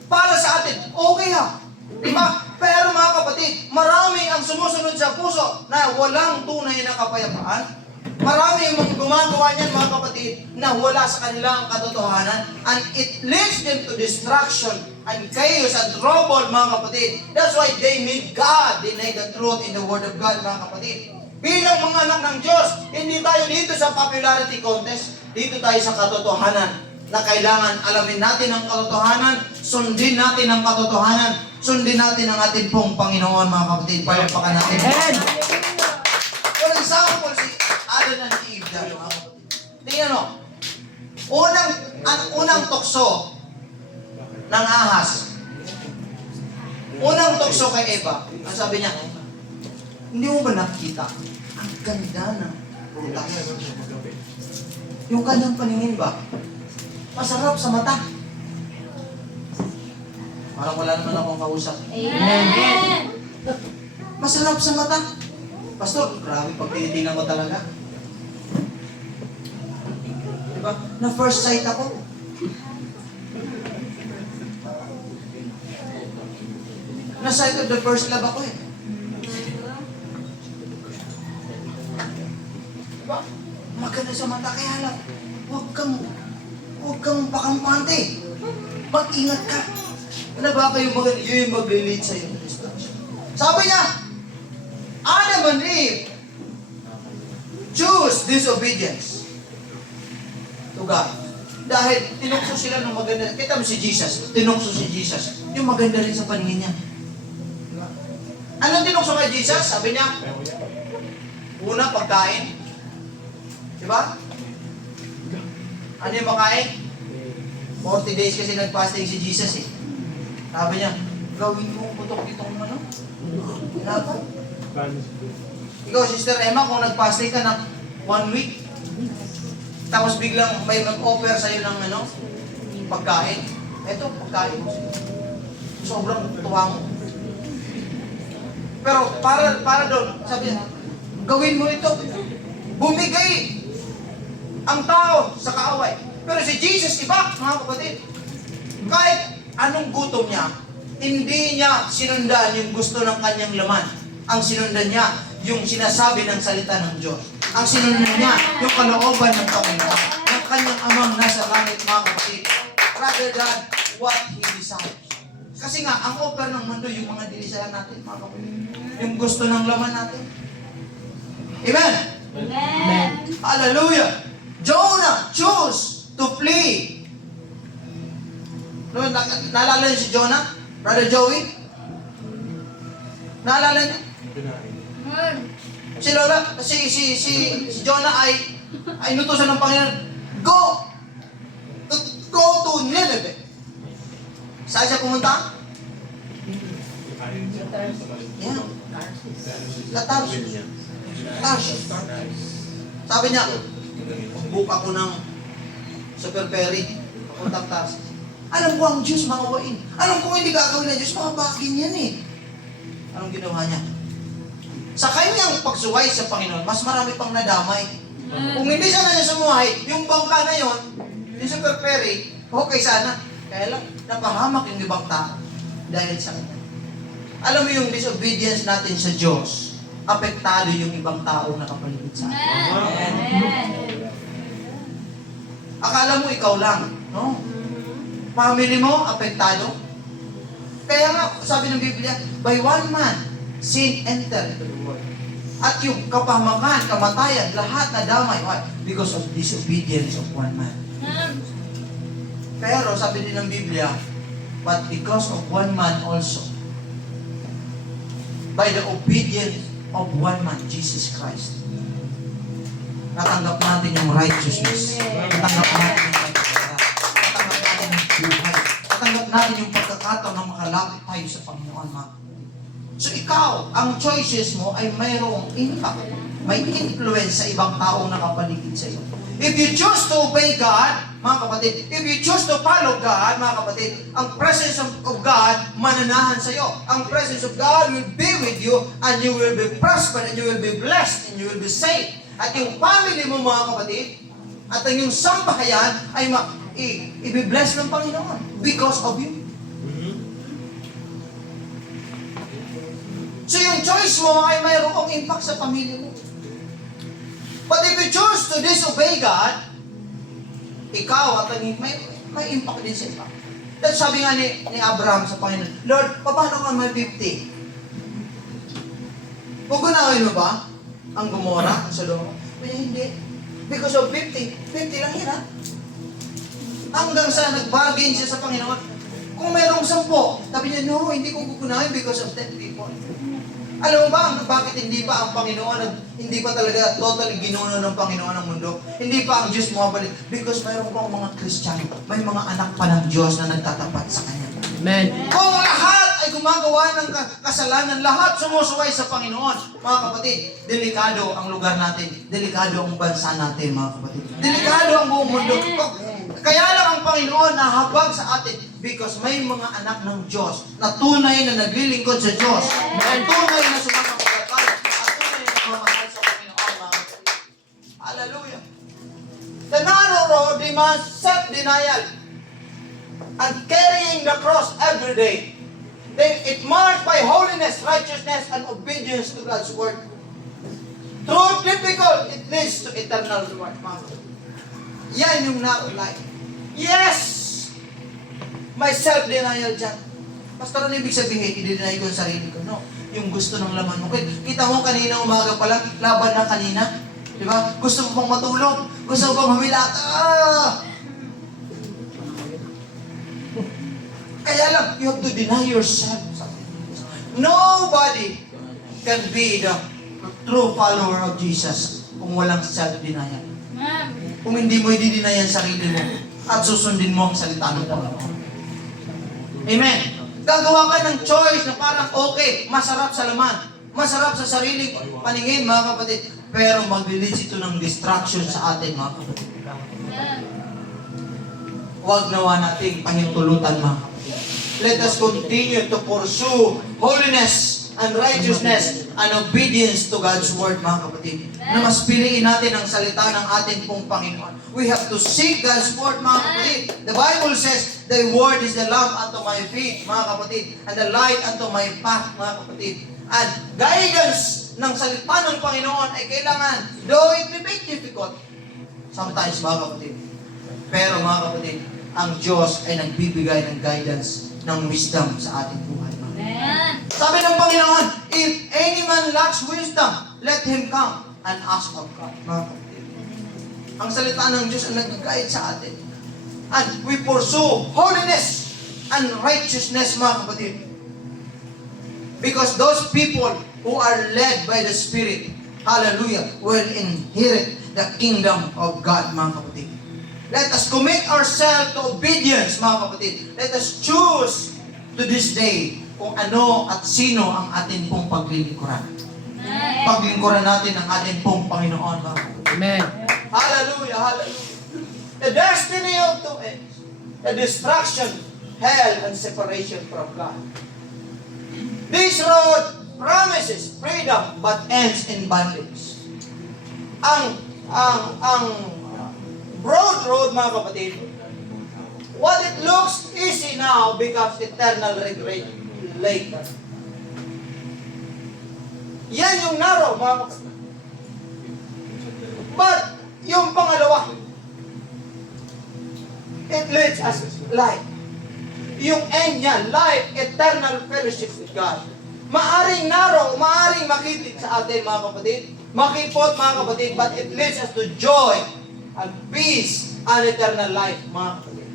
Para sa atin, okay ha. Diba? Pero mga kapatid, marami ang sumusunod sa puso na walang tunay na kapayapaan. Marami yung mga gumagawa niyan, mga kapatid, na wala sa kanilang katotohanan. And it leads them to destruction and chaos and trouble, mga kapatid. That's why they need God. They need the truth in the Word of God, mga kapatid. Bilang mga anak ng Diyos, hindi tayo dito sa popularity contest. Dito tayo sa katotohanan na kailangan alamin natin ang katotohanan, sundin natin ang katotohanan, sundin natin ang ating pong Panginoon, mga kapatid. Palapakan natin. For example, si Adam and Eve, mga kapatid. Tingnan mo, unang tukso ng ahas. Unang tukso kay Eva, ang sabi niya, hindi mo ba nakita? Ang ganda ng prutas. Yung kanyang paningin ba? Masarap sa mata. Parang wala naman akong kausap. Amen. Masarap sa mata. Pastor, grabe pag tinitingnan ko talaga. Diba? Na first sight ako. Na sight of the first love ako eh. Diba? Maganda sa mata, kaya lang, huwag kang pakampante. Mag-ingat ka. Ano ba kayo yung mag-relate sa'yo? Sabi niya, Adam and Eve choose disobedience to God. Dahil tinukso sila ng maganda. Kita mo si Jesus, tinukso si Jesus. Yung maganda rin sa paningin niya. Diba? Anong tinukso kay Jesus? Sabi niya, una, pagkain. Diba? Ano yung makain? 40 days kasi nag-fasting si Jesus eh. Sabi niya, gawin mo putok itong ano? Ginagawa. Ikaw, Sister Emma, kung nag-fasting ka ng 1 week, tapos biglang may mag-offer sa'yo ng ano, pagkain. Eto, pagkain mo. Sobrang tuwa mo. Pero para doon, sabi niya, gawin mo ito. Bumigay ang tao sa kaaway. Pero si Jesus, iba, mga kapatid. Kahit anong gutom niya, hindi niya sinundan yung gusto ng kanyang laman. Ang sinundan niya, yung sinasabi ng salita ng Diyos. Ang sinundan niya, yung kalooban ng Panginoon, ng kanyang amang nasa langit, mga kapatid. Rather than what He desires. Kasi nga, ang offer ng mundo, yung mga dinisaya natin, mga kapatid. Yung gusto ng laman natin. Amen? Amen. Hallelujah! Jonah chose to flee. No, naalala niyo si Jonah? Brother Joey? Naalala niyo? Si Lola, si Jonah ay inutusan ng Panginoon, go to Nineveh. Saan siya pumunta? Yeah. Sa Tarsus. Sabi niya, book ako ng super ferry, papuntang Tarsus. Alam ko ang Diyos maawain. Alam ko hindi gagawin ng Diyos, mabagin yan eh. Anong ginawa niya? Sa kanyang pagsuway sa Panginoon, mas marami pang nadamay. Kung hindi sana niya sumuhay, yung bangka na yon, yung super ferry, okay sana. Kaya lang, napahamak yung ibang tao dahil sa kanya. Alam mo yung disobedience natin sa Diyos, apektado yung ibang tao na kapaligid sa atin. Amen. Akala mo ikaw lang, no? Family mo, apektado. Kaya nga, sabi ng Biblia, by one man, sin entered into the world. At yung kapahamakan, kamatayan, lahat na damay. Why? Because of disobedience of one man. Pero sabi din ng Biblia, but because of one man also, by the obedience of one man, Jesus Christ, natanggap natin yung righteousness. Natanggap natin yung righteousness. Natanggap natin yung buhay. Natanggap natin yung pagkakataon na makalapit tayo sa Panginoon, mga kapatid. So ikaw, ang choices mo ay mayroong impact, may influence sa ibang taong nakapaligid sa iyo. If you choose to obey God, mga kapatid, if you choose to follow God, mga kapatid, ang presence of God mananahan sa iyo. Ang presence of God will be with you and you will be prospered and you will be blessed and you will be saved. At yung family mo, mga kapatid, at ang yung sambahayan ay i-bless ng Panginoon because of you. So yung choice mo ay mayroong impact sa pamilya mo. But if you choose to disobey God, ikaw at may impact din sa iba. Dahil sabi nga ni Abraham sa Panginoon, Lord, paano ka may 50? Pugunawin mo ba ang Gomora, ang Sodoma? Hindi. Because of 50 lang yan, ha? Hanggang sa nag-bargain siya sa Panginoon. Kung merong 10, sabi niya, no, hindi ko kukunahin because of 10 people. Alam mo ba bakit hindi pa ang Panginoon, hindi pa talaga totally ginuno ng Panginoon ang mundo? Hindi pa ang Diyos bumabalik? Because mayroon pang mga Kristiyano, may mga anak pa ng Diyos na nagtatapat sa Kanya. Amen. Kung lahat ay gumagawa ng kasalanan, lahat sumusuway sa Panginoon, mga kapatid, delikado ang lugar natin, delikado ang bansa natin, mga kapatid. Delikado ang buong mundo. Kaya lang ang Panginoon nahabag sa atin because may mga anak ng Diyos na tunay na naglilingkod sa Diyos, na tunay na sumasampalataya, at tunay na nagmamahal sa Panginoon, mga kapatid. Hallelujah. The narrow road demands self-denial and carrying the cross every day. It marked by holiness, righteousness, and obedience to God's word. Through difficult, it leads to eternal reward. Yan yung narrow life. Yes! May self-denial dyan. Pastor, ano ibig sabihin? I-deny ko yung sarili ko. No. Yung gusto ng laman mo. Kita mo kanina umaga pa lang, laban na kanina. Di ba? Gusto mo pang matulog. Gusto mo pang humilata. Kaya lang, you have to deny yourself. Nobody can be the true follower of Jesus kung walang self-denial. Kung hindi mo i-deny ang sarili mo at susundin mo ang salita ng Panginoon. Amen. Gagawa ka ng choice na parang okay, masarap sa laman, masarap sa sariling paningin, mga kapatid, pero mag-release ito ng distraction sa atin, mga kapatid. Huwag nawa nating pahintulutan, mga kapatid. Let us continue to pursue holiness and righteousness and obedience to God's word, mga kapatid. Na mas piliin natin ang salita ng ating pong Panginoon. We have to seek God's word, mga kapatid. The Bible says, Thy word is the lamp unto my feet, mga kapatid, and the light unto my path, mga kapatid. And guidance ng salita ng Panginoon ay kailangan, though it may be difficult, sometimes, mga kapatid. Pero, mga kapatid, ang Diyos ay nagbibigay ng guidance, ng wisdom sa ating buhay. Amen. Sabi ng Panginoon, if any man lacks wisdom, let him come and ask of God. Mga kapatid. Ang salita ng Diyos ang nag-guide sa atin. And we pursue holiness and righteousness, mga kapatid. Because those people who are led by the Spirit, hallelujah, will inherit the kingdom of God, mga kapatid. Let us commit ourselves to obedience, mga kapatid. Let us choose to this day kung ano at sino ang ating pong paglilingkuran. Paglingkuran natin ang ating pong Panginoon, mga kapatid. Amen. Hallelujah, hallelujah. The destiny of two ends, the destruction, hell, and separation from God. This road promises freedom but ends in bondage. Ang broad road, mga kapatid, what it looks easy now becomes eternal regret later. Yan yung narrow, mga kapatid. But, yung pangalawa, it leads us life. Yung end niya, life, eternal fellowship with God. Maaring narrow, maaring makitid sa atin, mga kapatid. Makipot, mga kapatid, but it leads us to joy and peace and eternal life, mga kapatid.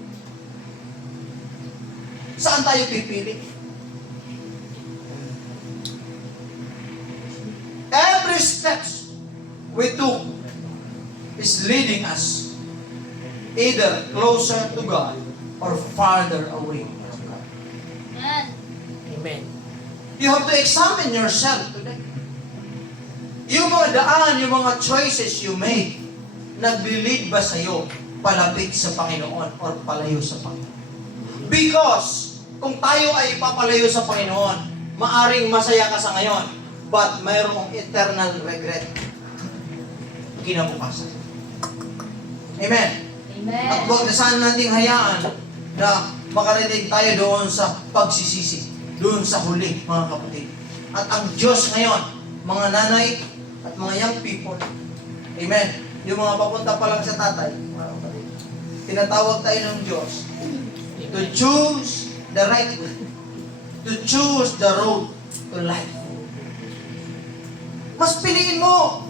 Saan tayo pipili? Every steps we took is leading us either closer to God or farther away from God. Amen. You have to examine yourself today. Yung mga daan, yung mga choices you make, nagli-lead ba sa'yo palapit sa Panginoon or palayo sa Panginoon? Because, kung tayo ay papalayo sa Panginoon, maaring masaya ka sa ngayon, but mayroong eternal regret kinabukasan. Amen. Amen. At huwag na sana nating hayaan na makarating tayo doon sa pagsisisi, doon sa huli, mga kapatid. At ang Diyos ngayon, mga nanay at mga young people, amen, yung mga papunta pa lang sa tatay, mga kapatid, tinatawag tayo ng Diyos To choose the right way. To choose the road to life. Mas piliin mo.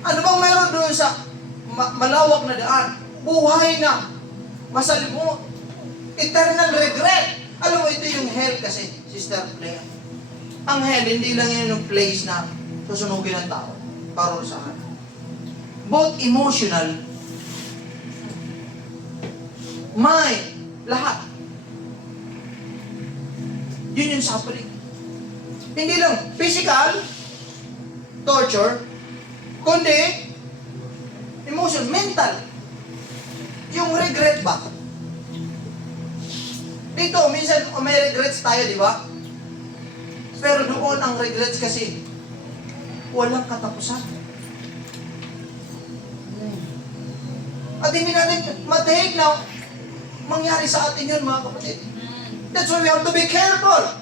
Ano bang meron doon sa malawak na daan? Buhay na. Masalimut. Eternal regret. Alam mo, ito yung hell kasi, Sister Leah. Ang hell, hindi lang yun yung place na susunugin ng tao. Parusahan. Both emotional, mind, lahat. Yun yung suffering. Hindi lang physical, torture, kundi emotion, mental. Yung regret ba? Dito, minsan may regrets tayo, di ba? Pero doon ang regrets kasi walang katapusan. At hindi natin matahig na mangyari sa atin yun, mga kapatid. That's why we have to be careful.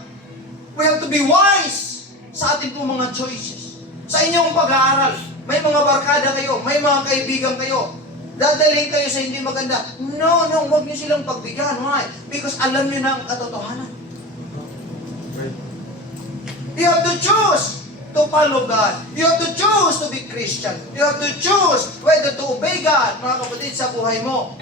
We have to be wise sa ating pong mga choices. Sa inyong pag-aaral, may mga barkada kayo, may mga kaibigan kayo, dadalhin kayo sa hindi maganda. No, huwag niyo silang pagbigyan. Why? Because alam niyo na ang katotohanan. You have to choose to follow God. You have to choose to be Christian. You have to choose whether to obey God, mga kapatid, sa buhay mo.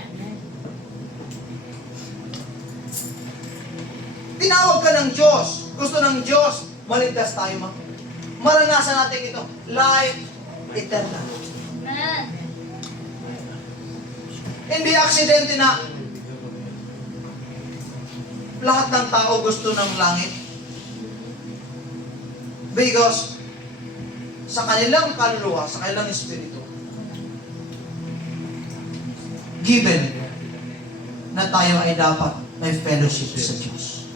Tinawag ka ng Diyos. Gusto ng Diyos, maligtas tayo, maranasan natin ito. Life eternal. Amen. Hindi aksidente na lahat ng tao gusto ng langit. Because sa kanilang kaluluwa, sa kanilang espiritu, given na tayo ay dapat may fellowship sa Diyos.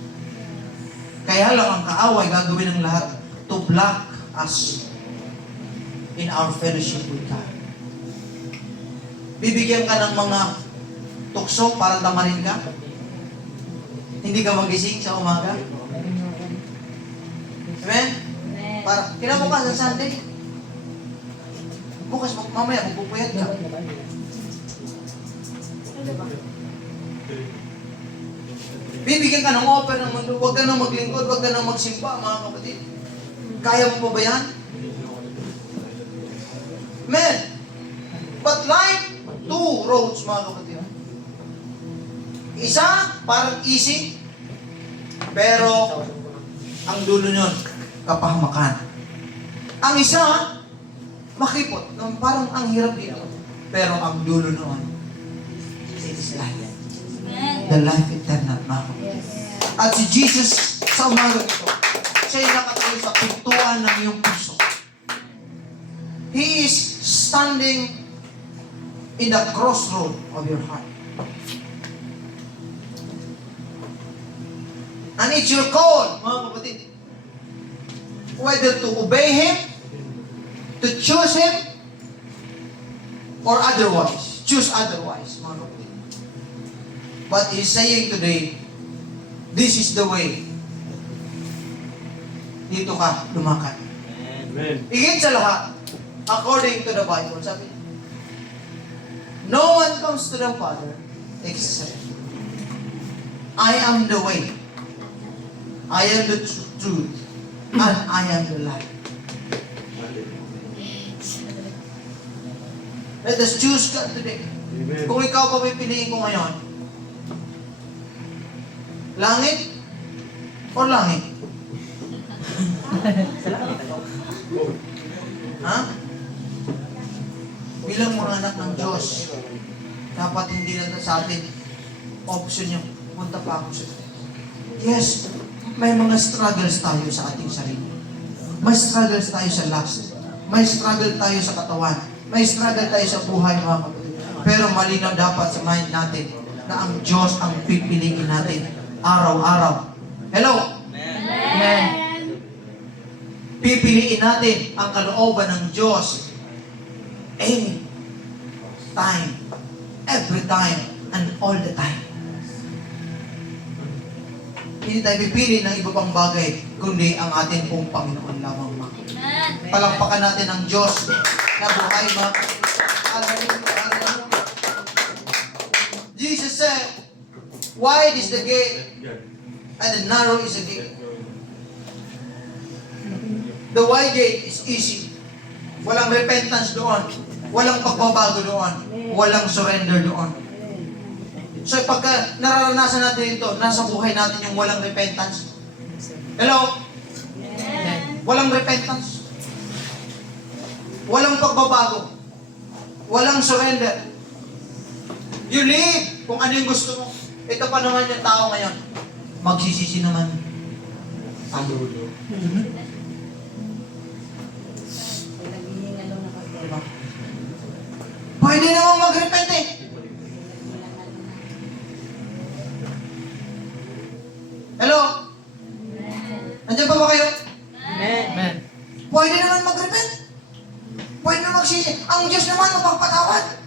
Kaya lang ang kaaway gagawin ng lahat to block us in our fellowship with God. Bibigyan ka ng mga tukso para tamarin ka. Hindi ka magising sa umaga. Amen? Para, kinabukasan sa Sunday. Bukas, mamaya, magpupuyat ka. Bibigyan ka ng offer ng mundo. Huwag ka nang maglingkod, huwag ka nang magsimba, mga kapatid. Kaya mo pa ba yan? Amen. But like two roads, mga kapatid. Isa, parang easy. Pero, ang dulo nun, kapahamakan. Ang isa, makipot. Parang ang hirap dito. Pero ang dulo noon, it is life. Amen. The life eternal, mga kapatid. At si Jesus, sa umaga ito, siya yung nakatayo sa pintuan ng iyong puso. He is standing in the crossroad of your heart. And it's your call, mga kapatid, whether to obey Him, to choose Him, or otherwise. Choose otherwise, mga kapatid. But He's saying today, this is the way. Dito ka lumakad. Amen. Higit sa lahat, according to the Bible, sabi niya, no one comes to the Father except I am the way, I am the truth, and I am the life. Let us choose God today. Amen. Kung ikaw pa pipiliin ko ngayon, langit o langit? Ha? Bilang mga anak ng Diyos, dapat hindi na sa atin option yung punta pa ako sa Diyos. Yes, may mga struggles tayo sa ating sarili. May struggles tayo sa lust. May struggle tayo sa katawan. May struggle tayo sa buhay, mga kapatid. Pero malinaw dapat sa mind natin na ang Diyos ang pipiliin natin araw-araw. Hello? Amen. Pipiliin natin ang kalooban ng Diyos any time, every time, and all the time. Hindi tayo pipili ng iba pang bagay, kundi ang ating pong Panginoon lamang. Amen. Palakpakan natin ang Diyos na buhay, mga kapatid. Hallelujah, hallelujah. Jesus said, Wide is the gate, Let God. and the narrow is the gate. Let go. The wide gate is easy. Walang repentance doon. Walang pagbabago doon. Walang surrender doon. So pagka nararanasan natin ito, nasa buhay natin yung walang repentance. Hello? Walang repentance. Walang pagbabago. Walang surrender. You live kung ano yung gusto mo. Ito pa naman yung tao ngayon. Magsisisi naman. Sa dulo. Naghihingalo na kasi. Diba? Pwede naman mag-repent eh. Hello? Nandiyan pa ba kayo? Amen. Amen. Pwede naman mag-repent. Pwede naman magsisi. Ang Diyos naman mapagpatawad.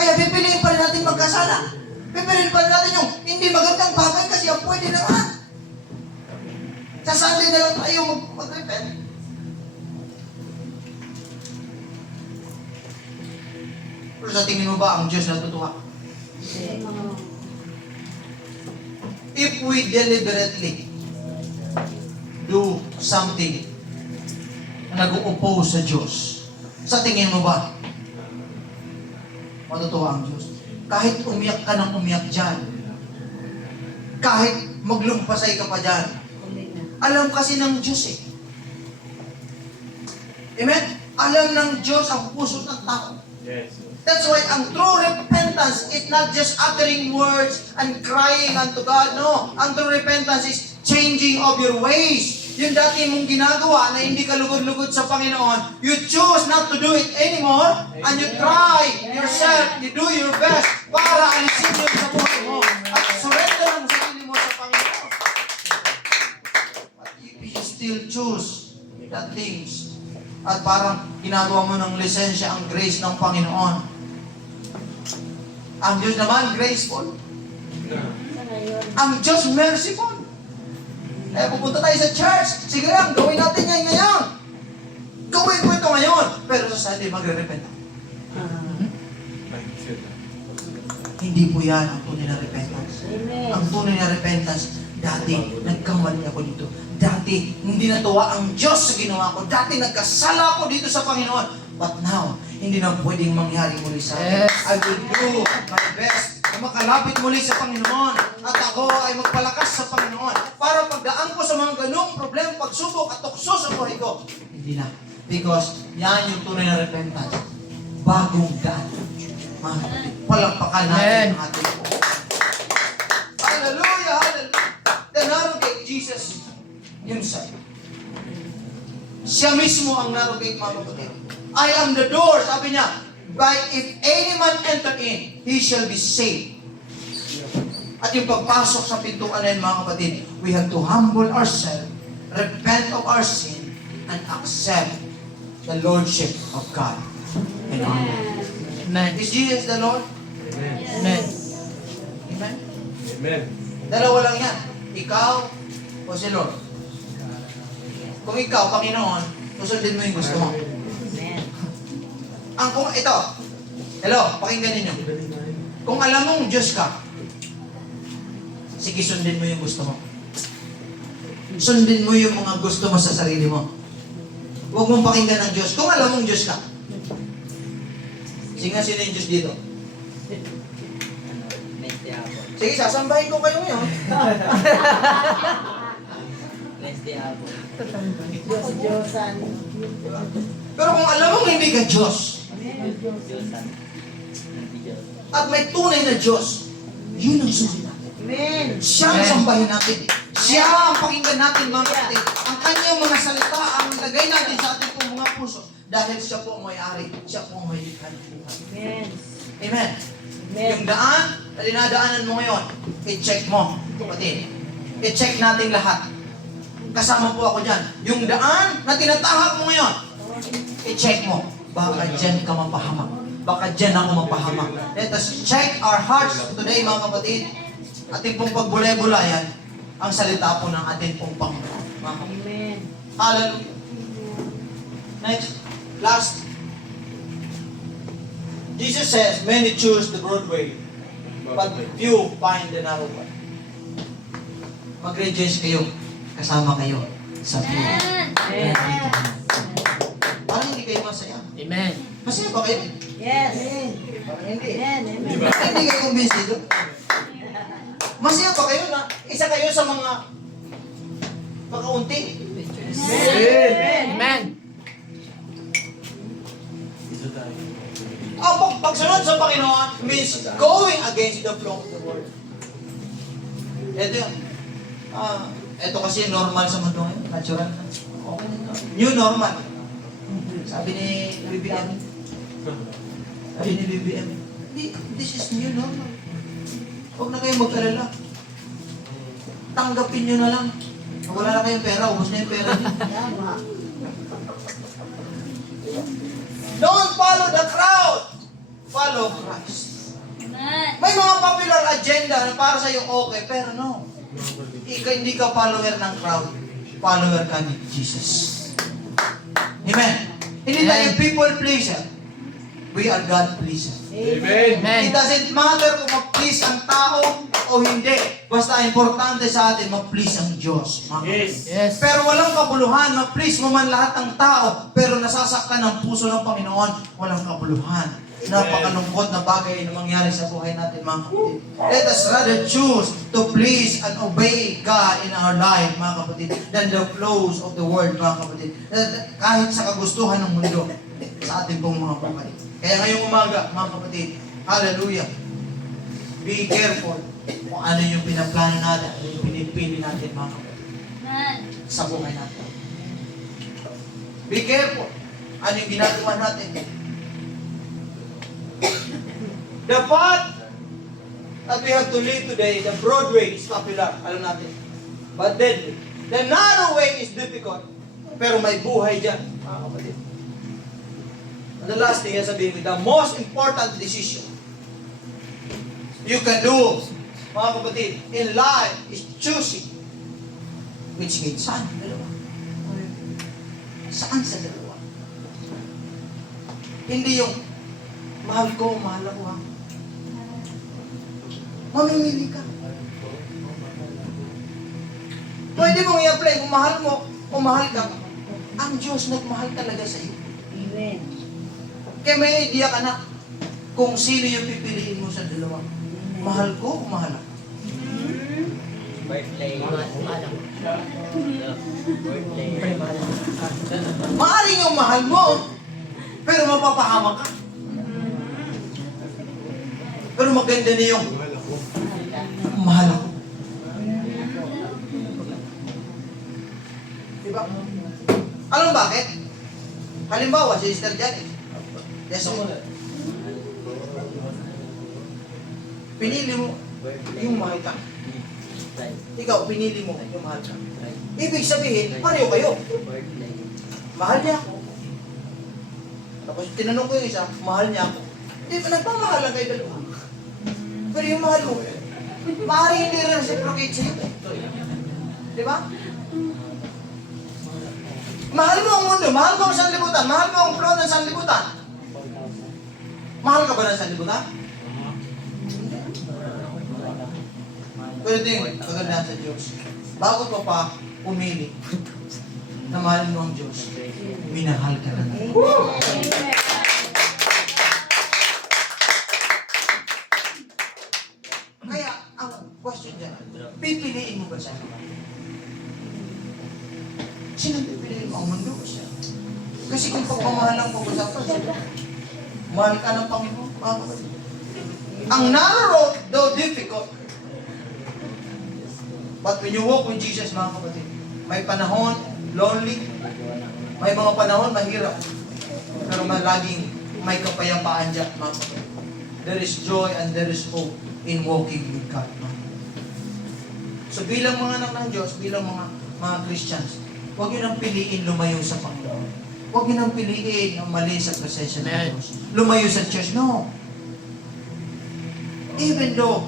Kaya pipiliin pa rin natin magkasala. Pipiliin pa rin natin yung hindi magandang bagay kasi ang pwede naman. Sa Sunday na lang tayo mag-repent. Pero sa tingin mo ba ang Diyos natutuwa? If we deliberately do something na nag-oppose sa Diyos, sa tingin mo ba matutuwa ang Diyos? Kahit umiyak ka ng umiyak dyan, kahit maglumpasay ka pa dyan, alam kasi ng Diyos eh. Amen? Alam ng Diyos ang puso ng tao. Yes. That's why ang true repentance is not just uttering words and crying unto God. No. Ang true repentance is changing of your ways. Yung dati mong ginagawa na hindi ka lugod-lugod sa Panginoon, you choose not to do it anymore and you try yourself, you do your best para alisin yun sa buhay mo at surrender ang sarili mo sa Panginoon. But if you still choose that things at parang ginagawa mo ng lisensya ang grace ng Panginoon, ang Diyos naman graceful, ang Diyos merciful. Eh, pupunta tayo sa church. Sige lang, gawin natin yan ngayon. Gawin mo ito ngayon. Pero sa Sunday, magre-repent ako. Hindi po yan ang tunay na repentance. Amen. Ang tunay na repentance, dati nagkamali ako dito. Dati hindi natuwa ang Diyos sa ginawa ko. Dati nagkasala ako dito sa Panginoon. But now, hindi na pwedeng mangyari muli sa akin. Yes. I will do my best na makalapit muli sa Panginoon. At ako ay magpalakas sa Panginoon. Para pagdaan ko sa mga ganung problema, pagsubok at tukso sa buhay ko. Hindi na. Because yan yung tunay na repentance. Bagong daan. Palakpakan natin ang ating po. Hallelujah! Hallelujah! The narrow gate, Jesus, yun sa'yo. Siya mismo ang narrow gate, mga kapatid. I am the door, sabi niya. But if any man enter in, he shall be saved. At yung pagpasok sa pintuan na yun, mga kapatid, we have to humble ourselves, repent of our sin, and accept the Lordship of God in our life. Amen. Is Jesus the Lord? Amen. Amen. Amen? Amen. Dalawa lang yan. Ikaw o si Lord. Kung ikaw, Panginoon, susundin mo yung gusto mo. Amen. Ang kung ito, hello, pakinggan ninyo. Kung alam mong Diyos ka, sige, sundin mo yung gusto mo. Sundin mo yung mga gusto mo sa sarili mo. Huwag mong pakinggan ng Diyos. Kung alam mong Diyos ka. Sige nga, sino yung Diyos dito? Sige, sasambahin ko kayo ngayon. Diyos-Diyosan. Pero kung alam mong hindi ka Diyos, at may tunay na Diyos, yun ang sundin natin. Amen. Siya ang sambahin natin. Siya ang pakinggan natin, mga kapatid. Ang kanyang mga salita, ang lagay natin sa ating pong mga puso. Dahil siya po ang may-ari. Siya po ang may likha ng buhay. Amen. Amen. Amen. Yung daan na dinadaanan mo ngayon, i-check mo, kapatid. I-check natin lahat. Kasama po ako dyan. Yung daan na tinatahak mo ngayon, i-check mo. Baka dyan ka mapahamak. Baka dyan ako mapahamak. Let us check our hearts today, mga kapatid. Ating pong pagbulay-bulayan ang salita po ng ating pong Panginoon. Mga kapatid. Amen. Hallelujah. Next. Last. Jesus says, many choose the broad way, but few find the narrow way. Mag-rejoice kayo. Kasama kayo sa few. Amen. Parang hindi kayo masaya. Amen. Masaya ba kayo? Yes. Parang hindi. Amen. Amen. Hindi kayo kumbinsido. Masaya ba kayo na isa kayo sa mga pagkaunti? Amen. Ang pagsunod sa Panginoon means going against the flow of the world. Ito yun. Ito kasi normal sa mundo ngayon. Natural na. Okay na. New normal. Sabi ni BBM. This is new normal. Huwag na kayong mag-alala. Tanggapin nyo na lang. Wala na kayong pera, ubos na yung pera niyo. Don't follow the crowd. Follow Christ. Amen. May mga popular agenda na para sa iyo okay, pero no. Hindi ka follower ng crowd. Follower ka ni Jesus. Amen. Hindi tayo people pleaser. We are God pleaser. Amen. Amen. It doesn't matter kung mag-please ang tao o hindi. Basta importante sa atin mag-please ang Diyos. Yes. Yes. Pero walang kabuluhan, mag-please mo man lahat ng tao, pero nasasaktan ang puso ng Panginoon, walang kabuluhan. Napakalungkot na bagay na mangyari sa buhay natin, mga kapatid. Let us rather choose to please and obey God in our life, mga kapatid, than the flows of the world, mga kapatid. Kahit sa kagustuhan ng mundo, sa ating pong mga buhay. Kaya ngayong umaga, mga kapatid, hallelujah, be careful kung ano yung pinaplano natin, ano yung pinipili natin, mga kapatid, Amen. sa buhay natin. Be careful ano yung ginagawa natin. The path that we have to live today, the broad way is popular, alam natin. But deadly. The narrow way is difficult. Pero may buhay dyan, mga kapatid. And the last thing, sabihin ko, the most important decision you can do, mga kapatid, in life is choosing. Which means, saan? Dalawa. Saan sa dalawa? Hindi yung, mahal ko, mahal ako ha. Mamimili ka. Pwede mong i-apply kung mahal mo o mahal ka. Ang Diyos nagmahal talaga sa iyo. Amen. Kaya may idea ka na kung sino yung pipiliin mo sa dalawa. Mahal ko o mahal ako? Birthday. Mahal ako. Birthday. Pre, mahal ako. Maaring yung mahal mo, pero mapapahamak ka. Pero maganda na yung mahal ako. Diba? Alam mo bakit? Halimbawa, si Sister Janice. Yes, pinili mo yung mahal ka. Ikaw, pinili mo yung mahal ka. Ibig sabihin, pareho kayo. Mahal niya ako. Tapos tinanong ko yung isa, mahal niya ako. Di ba, nagpamahal lang kayo dalawa. Pero yung mahal mo, maaaring hindi rin reciprocate sa'yo. Di ba? Mahal mo ang mundo, mahal mo ang sanlibutan, mahal mo ang flow ng sanlibutan. Mahal ka ba ng sanlibutan? Pero ito yung kagandahan sa Diyos. Bago ka pa pumili na mahalin mo ang Diyos, minahal ka na. Kaya, ang question dyan, pipiliin mo ba siya? Sino pipiliin mo? Ang mundo ba siya? Kasi kung pagmamahal ang pag-usapan, mahal ka ng Panginoon. Ang narrow road, though difficult, but when you walk with Jesus, mga kapatid, may panahon, lonely, may mga panahon, mahirap, pero laging may kapayapaan dyan, mga kapatid. There is joy and there is hope in walking with God. So bilang mga anak ng Diyos, bilang mga Christians, huwag yun ang piliin lumayo sa Panginoon. Huwag yun ang piliin ang mali sa presensya ng Diyos. Lumayo sa church. No. Even though,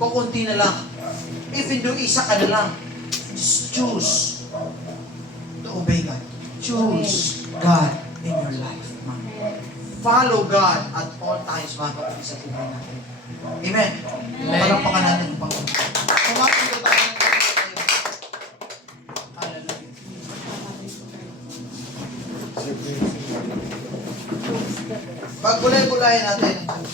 kukunti na lang, even though isa ka na lang, just choose to obey God. Choose God in your life. follow God at all times, mga kapatid, sa buhay natin. Amen. Palakpakan natin ang Panginoon. Kumain po tayo ng kapatid. Hallelujah. Pagkulay-kulayan natin ang